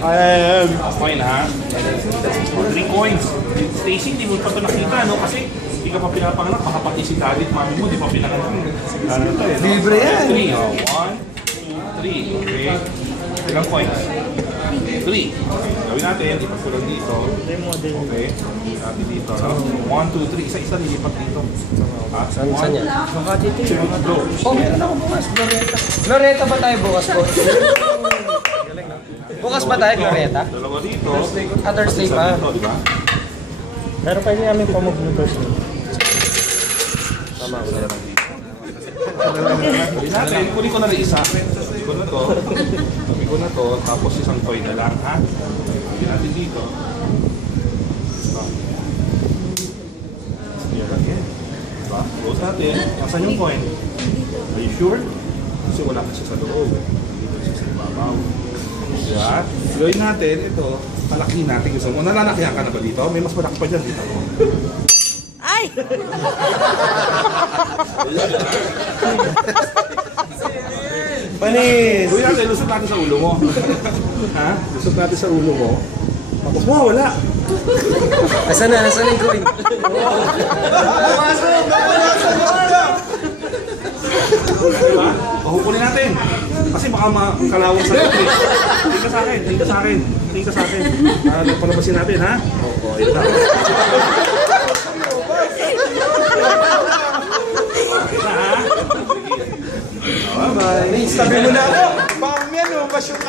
Ayan. Coin ha? 3 coins. Stacy, hindi mo pa ito nakita, no? Kasi hindi ka pa pinapanganak. Baka pati si daddy at mami mo, di pa pinanganak. Ano ito eh? Libre yan. 3, oh. 1, 2, 3. Okay. Ilang coins? 3. Gawin natin, lipat ko lang dito. Okay. Natin dito, no? 1, 2, 3. Isa-isa nilipat dito. Saan yan? Baka dito yun. Go. Oh, meron ako bukas. Glorieta. Glorieta ba tayo bukas po? Bukas ba tayo, Glorieta? Dalawa dito. Thursday Isa pa. dito, di ba? Pero pwede namin pamag-numbers mo. Tama ko na. Gawin natin, kunin ko na rin isa. Kunin ko na to. Kunin ko na to, tapos isang coin na lang, ha? Gawin natin dito. Here again. Diba? Close natin. Nasaan yung coin? Are you sure? Kasi wala kasi sa loob. Dito siya sa ibabaw. Diba? Gawin natin, ito, palakihin natin. Gusto mo, nananakihan ka na ba dito? May mas malaki pa dyan dito. Ay! Panis! Gawin natin, lusot natin sa ulo mo. Ha? Lusot natin sa ulo mo. Tapos, wow, wala. Nasaan na? Nasaan yung coin? Diba? Pahukulin natin. Kasi baka makalawang sa loob. Tingin ka sa akin, tingin ka sa akin, tingin ka sa akin. Palabasin natin, ha? Oo, ayun na. Ayun na, ha? Bye-bye. Sabi mo na ako. Baka yan, lumabas yung